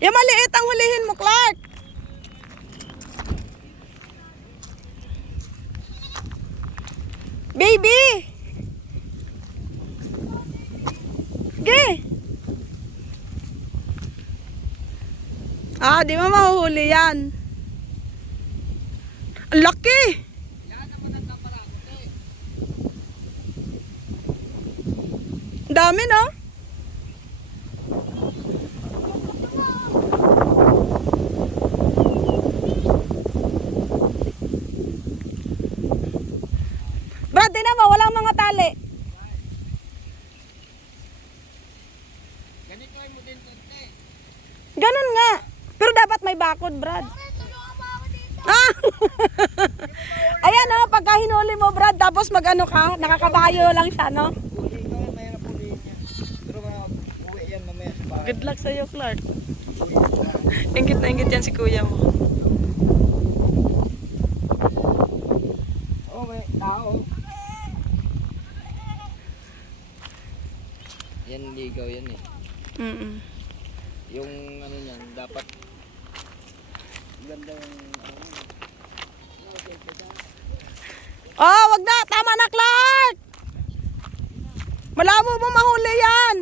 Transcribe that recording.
Yung maliit ang hulihin mo, Clark. Baby! Ge! Ah, di mo mahuhuli yan. Ang laki! Ang dami, no? Di naman, walang mga tali. Ganun nga. Pero dapat may bakod, Brad. Ah! Ayan oh, pagka hinuli mo, Brad, tapos mag-ano ka, nakakabayo lang siya, no? Good luck sa'yo, Clark. Ingit na ingit yan si kuya mo. Yan ligaw yan eh. Mm Yung ano niyan, dapat ganda yung ano. Oh, wag na. Tama na, Clark. Malabo mo mahuli yan.